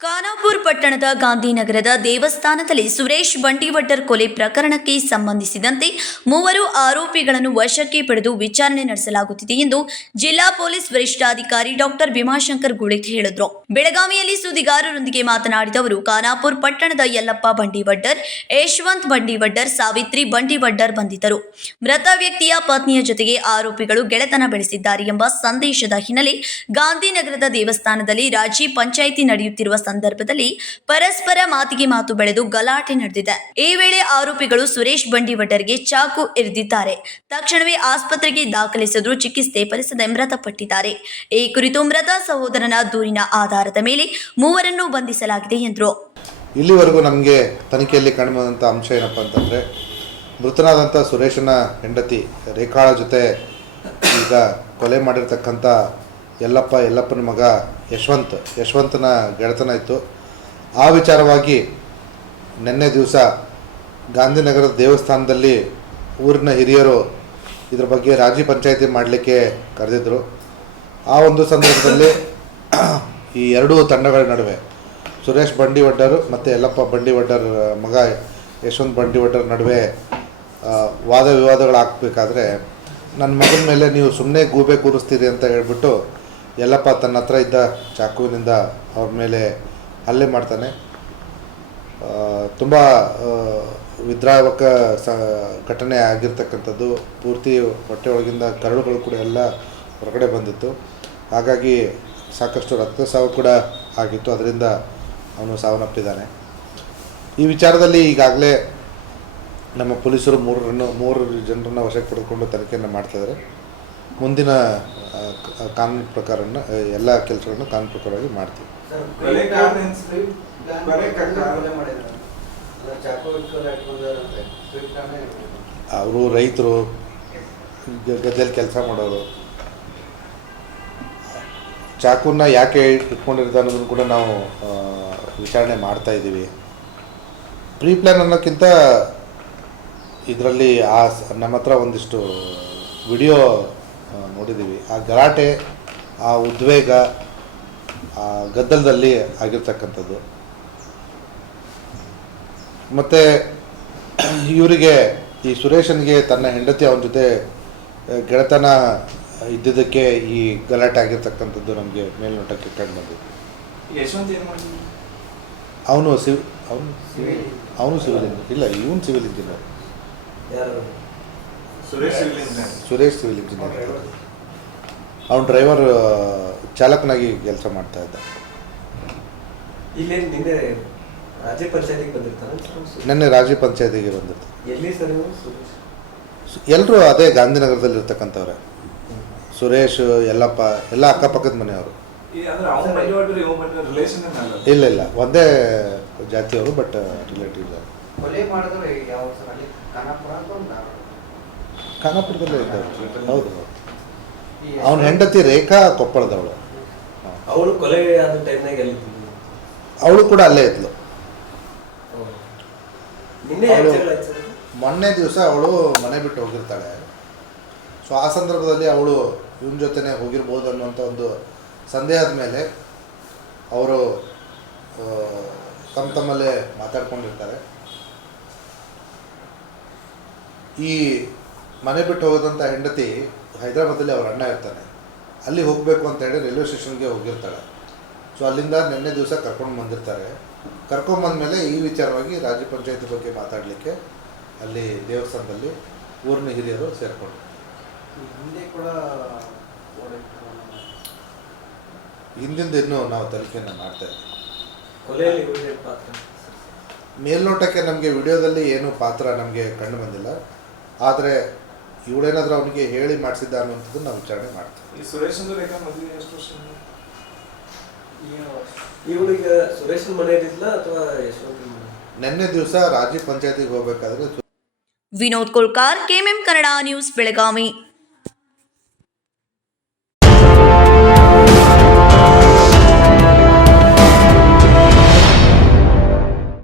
ಖಾನಾಪುರ ಪಟ್ಟಣದ ಗಾಂಧಿನಗರದ ದೇವಸ್ಥಾನದಲ್ಲಿ ಸುರೇಶ್ ಬಂಡಿವಡ್ಡರ್ ಕೊಲೆ ಪ್ರಕರಣಕ್ಕೆ ಸಂಬಂಧಿಸಿದಂತೆ ಮೂವರು ಆರೋಪಿಗಳನ್ನು ವಶಕ್ಕೆ ಪಡೆದು ವಿಚಾರಣೆ ನಡೆಸಲಾಗುತ್ತಿದೆ ಎಂದು ಜಿಲ್ಲಾ ಪೊಲೀಸ್ ವರಿಷ್ಠಾಧಿಕಾರಿ ಡಾಕ್ಟರ್ ಭೀಮಾಶಂಕರ್ ಗುಳಿತ್ ಹೇಳಿದ್ರು. ಬೆಳಗಾವಿಯಲ್ಲಿ ಸುದ್ದಿಗಾರರೊಂದಿಗೆ ಮಾತನಾಡಿದ ಅವರು, ಖಾನಾಪುರ್ ಪಟ್ಟಣದ ಯಲ್ಲಪ್ಪ ಬಂಡಿವಡ್ಡರ್ ಯಶವಂತ್ ಬಂಡಿವಡ್ಡರ್ ಸಾವಿತ್ರಿ ಬಂಡಿವಡ್ಡರ್ ಬಂಧಿತರು. ಮೃತ ವ್ಯಕ್ತಿಯ ಪತ್ನಿಯ ಜೊತೆಗೆ ಆರೋಪಿಗಳು ಗೆಳೆತನ ಬೆಳೆಸಿದ್ದಾರೆ ಎಂಬ ಸಂದೇಶದ ಹಿನ್ನೆಲೆ ಗಾಂಧಿನಗರದ ದೇವಸ್ಥಾನದಲ್ಲಿ ರಾಜಿ ಪಂಚಾಯಿತಿ ನಡೆಯುತ್ತಿರುವ ಸಂದರ್ಭದಲ್ಲಿ ಪರಸ್ಪರ ಮಾತಿಗೆ ಮಾತು ಬೆಳೆದು ಗಲಾಟೆ ನಡೆದಿದೆ. ಈ ವೇಳೆ ಆರೋಪಿಗಳು ಸುರೇಶ್ ಬಂಡಿವಡ್ಡರ್ಗೆ ಚಾಕು ಇರಿದಿದ್ದಾರೆ. ತಕ್ಷಣವೇ ಆಸ್ಪತ್ರೆಗೆ ದಾಖಲಿಸಿದ್ರು ಚಿಕಿತ್ಸೆ ಫಲಿಸದೆ ಮೃತಪಟ್ಟಿದ್ದಾರೆ. ಈ ಕುರಿತು ಮೃತ ಸಹೋದರನ ದೂರಿನ ಆಧಾರದ ಮೇಲೆ ಮೂವರನ್ನು ಬಂಧಿಸಲಾಗಿದೆ ಎಂದರು. ಇಲ್ಲಿವರೆಗೂ ನಮಗೆ ತನಿಖೆಯಲ್ಲಿ ಕಂಡುಬಂದಂಥ ಅಂಶ ಏನಪ್ಪ ಅಂತಂದರೆ ಮೃತನಾದಂಥ ಸುರೇಶನ ಹೆಂಡತಿ ರೇಖಾಳ ಜೊತೆ ಈಗ ಕೊಲೆ ಮಾಡಿರ್ತಕ್ಕಂಥ ಯಲ್ಲಪ್ಪ, ಯಲ್ಲಪ್ಪನ ಮಗ ಯಶವಂತ್, ಯಶವಂತನ ಗೆಳೆತನ ಇತ್ತು. ಆ ವಿಚಾರವಾಗಿ ನಿನ್ನೆ ದಿವಸ ಗಾಂಧಿನಗರದ ದೇವಸ್ಥಾನದಲ್ಲಿ ಊರಿನ ಹಿರಿಯರು ಇದ್ರ ಬಗ್ಗೆ ರಾಜಿ ಪಂಚಾಯಿತಿ ಮಾಡಲಿಕ್ಕೆ ಕರೆದಿದ್ದರು ಆ ಒಂದು ಸಂದರ್ಭದಲ್ಲಿ ಈ ಎರಡೂ ತಂಡಗಳ ನಡುವೆ ಸುರೇಶ್ ಬಂಡಿವಡ್ಡರು ಮತ್ತು ಯಲ್ಲಪ್ಪ ಬಂಡಿವಡ್ಡರ ಮಗ ಯಶವಂತ್ ಬಂಡಿವಡ್ಡರ ನಡುವೆ ವಾದ ವಾದ ವಿವಾದಗಳಾಗಬೇಕಾದ್ರೆ ನನ್ನ ಮಗನ ಮೇಲೆ ನೀವು ಸುಮ್ಮನೆ ಗೂಬೆ ಕೂರಿಸ್ತೀರಿ ಅಂತ ಹೇಳ್ಬಿಟ್ಟು ಯಲ್ಲಪ್ಪ ತನ್ನ ಹತ್ರ ಇದ್ದ ಚಾಕುವಿನಿಂದ ಅವ್ರ ಮೇಲೆ ಹಲ್ಲೆ ಮಾಡ್ತಾನೆ. ತುಂಬ ವಿದ್ರಾವಕ ಸ, ಘಟನೆ ಆಗಿರ್ತಕ್ಕಂಥದ್ದು. ಪೂರ್ತಿ ಹೊಟ್ಟೆ ಒಳಗಿಂದ ಕರಳುಗಳು ಕೂಡ ಎಲ್ಲ ಹೊರಗಡೆ ಬಂದಿತ್ತು. ಹಾಗಾಗಿ ಸಾಕಷ್ಟು ರಕ್ತಸ್ರಾವ ಕೂಡ ಆಗಿತ್ತು. ಅದರಿಂದ ಅವನು ಸಾವನ್ನಪ್ಪಿದ್ದಾನೆ. ಈ ವಿಚಾರದಲ್ಲಿ ಈಗಾಗಲೇ ನಮ್ಮ ಪೊಲೀಸರು ಮೂರರನ್ನು ಮೂರು ಜನರನ್ನು ವಶಕ್ಕೆ ಪಡೆದುಕೊಂಡು ತನಿಖೆಯನ್ನು ಮಾಡ್ತಾಯಿದ್ದಾರೆ ಮುಂದಿನ ಕಾನೂನು ಪ್ರಕಾರನ ಎಲ್ಲ ಕೆಲಸಗಳನ್ನು ಕಾನೂನು ಪ್ರಕಾರವಾಗಿ ಮಾಡ್ತೀವಿ? ಅವರು ರೈತರು ಗದ್ದೆಯಲ್ಲಿ ಕೆಲಸ ಮಾಡೋರು. ಚಾಕುನ ಯಾಕೆ ಇಟ್ಕೊಂಡಿರ್ತಾರೆ ಅನ್ನೋದನ್ನು ಕೂಡ ನಾವು ವಿಚಾರಣೆ ಮಾಡ್ತಾ ಇದ್ದೀವಿ. ಪ್ರೀ ಪ್ಲ್ಯಾನ್ ಅನ್ನೋಕ್ಕಿಂತ ಇದರಲ್ಲಿ ಆ ಸ- ನಮ್ಮ ಹತ್ರ ಒಂದಿಷ್ಟು ವಿಡಿಯೋ ನೋಡಿದ್ದೀವಿ. ಆ ಗಲಾಟೆ ಆ ಉದ್ವೇಗ ಆ ಗದ್ದಲದಲ್ಲಿ ಆಗಿರ್ತಕ್ಕಂಥದ್ದು. ಮತ್ತು ಇವರಿಗೆ ಈ ಸುರೇಶನ್ಗೆ ತನ್ನ ಹೆಂಡತಿ ಅವನ ಜೊತೆ ಗೆಳೆತನ ಇದ್ದಿದ್ದಕ್ಕೆ ಈ ಗಲಾಟೆ ಆಗಿರ್ತಕ್ಕಂಥದ್ದು ನಮಗೆ ಮೇಲ್ನೋಟಕ್ಕೆ ಕಂಡು ಬಂದಿದೆ. ಅವನು ಸಿವ್ ಅವನು ಅವನು ಸಿವಿಲ್ ಇಂಜಿನಿಯರ್ ಇಲ್ಲ ಇವನು ಸಿವಿಲ್ ಇಂಜಿನಿಯರ್. ಯಾರು? ಸುರೇಶ್ ಸಿವಿಲ್ ಇಂಜಿನಿಯರ್ ಅವನು ಡ್ರೈವರ್ ಚಾಲಕನಾಗಿ ಕೆಲಸ ಮಾಡ್ತಾ ಇದ್ದ. ನಿನ್ನೆ ರಾಜ್ಯ ಪಂಚಾಯತಿಗೆ ಬಂದಿರ್ತಾನೆ ಸರ್? ನಿನ್ನೆ ರಾಜೀವ್ ಪಂಚಾಯತಿಗೆ ಬಂದಿತ್ತು ಎಲ್ಲಿ ಸರ್ ಸುರೇಶ್? ಎಲ್ಲರೂ ಅದೇ ಗಾಂಧಿನಗರದಲ್ಲಿ ಇರ್ತಕ್ಕಂಥವ್ರೆ ಸುರೇಶ್ ಎಲ್ಲಪ್ಪ ಎಲ್ಲ ಅಕ್ಕಪಕ್ಕದ ಮನೆಯವರು. ಇಲ್ಲ ಇಲ್ಲ. ಒಂದೇ ಜಾತಿಯವರು ಬಟ್ ರಿಲೇಟಿವ್ ಕೊಲೆ ಮಾಡಿದ್ರೆ ಯಾವ ಸರ್ ಅಲ್ಲಿ ಖಾನಾಪುರ ಅಥವಾ ಧಾರವಾಡ? ಖಾನಾಪುರದಲ್ಲೇ ಇದ್ದವರು ಹೌದು. ಅವನ ಹೆಂಡತಿ ರೇಖಾ ಕೊಪ್ಪಳದವಳು. ಅವಳು ಕೊಲೆ ಆದ ಟೈಮ್ನಾಗ ಎಲ್ಲಿ ಅವಳು ಕೂಡ ಅಲ್ಲೇ ಇದ್ಲು. ನಿನ್ನೆ ಯಾಕ್ ಅವ್ಳು- ಜಗಳ ಆಯ್ತು? ಸರ್? ಮೊನ್ನೆ ದಿವಸ ಅವಳು ಮನೆ ಬಿಟ್ಟು ಹೋಗಿರ್ತಾಳೆ. ಸೊ ಆ ಸಂದರ್ಭದಲ್ಲಿ ಅವಳು ಇವನ ಜೊತೆನೆ ಹೋಗಿರ್ಬೋದು ಅನ್ನುವಂಥ ಒಂದು ಸಂದೇಹದ ಮೇಲೆ ಅವರು ತಮ್ಮ ತಮ್ಮಲ್ಲೇ ಮಾತಾಡ್ಕೊಂಡಿರ್ತಾರೆ. ಈ ಮನೆ ಬಿಟ್ಟು ಹೋಗೋದಂಥ ಹೆಂಡತಿ ಹೈದರಾಬಾದಲ್ಲಿ ಅವ್ರ ಅಣ್ಣ ಇರ್ತಾನೆ. ಅಲ್ಲಿ ಹೋಗಬೇಕು ಅಂತ ಹೇಳಿ ರೈಲ್ವೆ ಸ್ಟೇಷನ್ಗೆ ಹೋಗಿರ್ತಾಳೆ. ಸೊ ಅಲ್ಲಿಂದ ನಿನ್ನೆ ದಿವಸ ಕರ್ಕೊಂಡು ಬಂದಿರ್ತಾರೆ. ಕರ್ಕೊಂಬಂದ್ಮೇಲೆ ಈ ವಿಚಾರವಾಗಿ ರಾಜ್ಯ ಪಂಚಾಯತಿ ಬಗ್ಗೆ ಮಾತಾಡಲಿಕ್ಕೆ ಅಲ್ಲಿ ದೇವಸ್ಥಾನದಲ್ಲಿ ಊರಿನ ಹಿರಿಯರು ಸೇರಿಕೊಂಡ್ರು. ಹಿಂದಿಂದ ಇನ್ನೂ ನಾವು ತನಿಖೆಯನ್ನು ಮಾಡ್ತಾ ಇದ್ದೀವಿ. ಮೇಲ್ನೋಟಕ್ಕೆ ನಮಗೆ ವಿಡಿಯೋದಲ್ಲಿ ಏನು ಪಾತ್ರ ನಮಗೆ ಕಂಡು ಬಂದಿಲ್ಲ. ಆದರೆ ಇವಳೇನಾದರೂ ಅವನಿಗೆ ಹೇಳಿ ಮಾಡಿಸಿದ್ದ ಅನ್ನುವಂಥದ್ದು ನಾವು ವಿಚಾರಣೆ ಮಾಡ್ತೀವಿ. ಈ ಸುರೇಶ್ ಅಂದ್ರೆ ರೇಖಾ ಮದುವೆ ಎಷ್ಟು ವರ್ಷ ಇವಳಿಗೆ ಸುರೇಶನ್ ಮನೆಯಲ್ಲಿದ್ಲ ಅಥವಾ ಯಶವಂತ ನಿನ್ನೆ ದಿವಸ ರಾಜ್ಯ ಪಂಚಾಯತಿಗೆ ಹೋಗಬೇಕಾದ್ರೆ ವಿನೋದ್ ಕೋಲ್ಕಾರ್ ಕೆಎಂಎಂ ಕನ್ನಡ ನ್ಯೂಸ್ ಬೆಳಗಾವಿ.